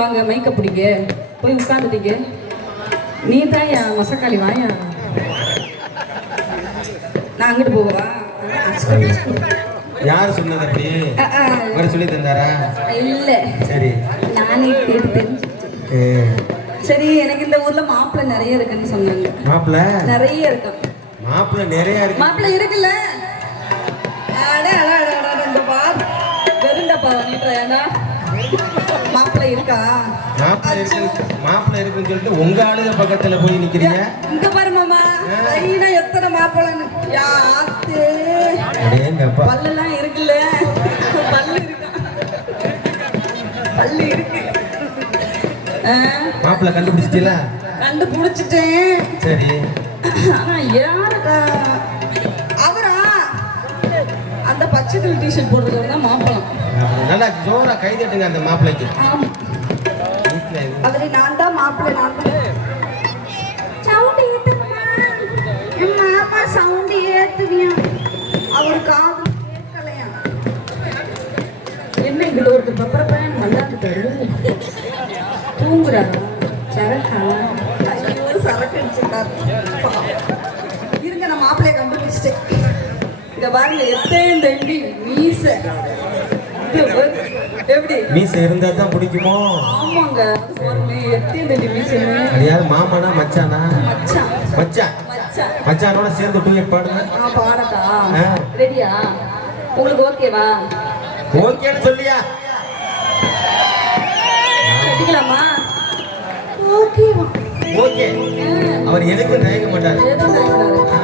வாங்க மைக்க பிடிங்க போய் உட்காந்துட்டீங்க. நீ தான் என் மசக்காளி வாயா. நான் அங்கிட்டு போவா. யார் சொன்னது அப்படி? வர சொல்லி தந்தாரா? இல்ல சரி நானே கேட்டு தெரிஞ்சுக்கிட்டேன். சரி எனக்கு இந்த ஊர்ல மாப்பிள்ளை நிறைய இருக்குன்னு சொன்னாங்க. மாப்பிள்ளை நிறைய இருக்கு. மாப்பிள்ளை நிறைய இருக்கு. மாப்பிள்ளை இருக்குல்ல? அடே அட அட அட இந்த பார் வெறுண்டப்பா நீட்றேனா? மாப்பிள்ளை இருக்கா? மாப்பிள்ளை இருக்குன்னு சொல்லிட்டு உங்க ஆளுங்க பக்கத்துல போய் நிக்கிறீங்க. இங்க பாரு மாமா, ஐனா எத்தனை மாப்பிள்ளைன்னு. யாத்து பல்லெல்லாம் இருக்குல்ல? பல்லு இருக்கு, பல்லு இருக்கு. மாப்பிள்ளை கண்டுபிடிச்சிட்டீங்களா? கண்டுபிடிச்சிட்டேன். சரி ஆனா யாருக்கா அவரா? அந்த பச்சை கலர் டிஷர்ட் போடுறதுல தான் மாப்பிள்ளை. நல்லா ஜோரா கை தட்டுங்க அந்த மாப்பிள்ளைக்கு. அவரு நான் தான் மாப்பிள்ளை. நான் தான் சவுண்ட் ஏத்துமா மாமா, சவுண்ட் ஏத்துவியா? அவரு காது கேட்கலையா? என்ன இங்க ஒரு பெப்பர் பேன் மல்லாந்துட்டாரு. தூங்குறா சரக்கா? ஒரு சரக்கு அடிச்சிருக்காரு. இருங்க நான் மாப்பிள்ளைய கண்டுபிடிச்சிட்டேன். இங்க பாருங்க எத்தையும் தண்டி மீச. எப்படி மீச இருந்தா தான் பிடிக்குமோ? ஆமாங்க எத்தையும் தண்டி மீச. யாரு மாமானா மச்சானா? மச்சான் மச்சான் மச்சானோட சேர்ந்து டூயட் பாடுங்க. பாடட்டா? ரெடியா? உங்களுக்கு ஓகேவா? ஓகேன்னு சொல்லியா? கட்டிக்கலாமா? ஓகேவா? ஓகே. அவர் எதுக்கும் தயங்க மாட்டாரு. எதுவும் தயங்குறாரு. ஆ,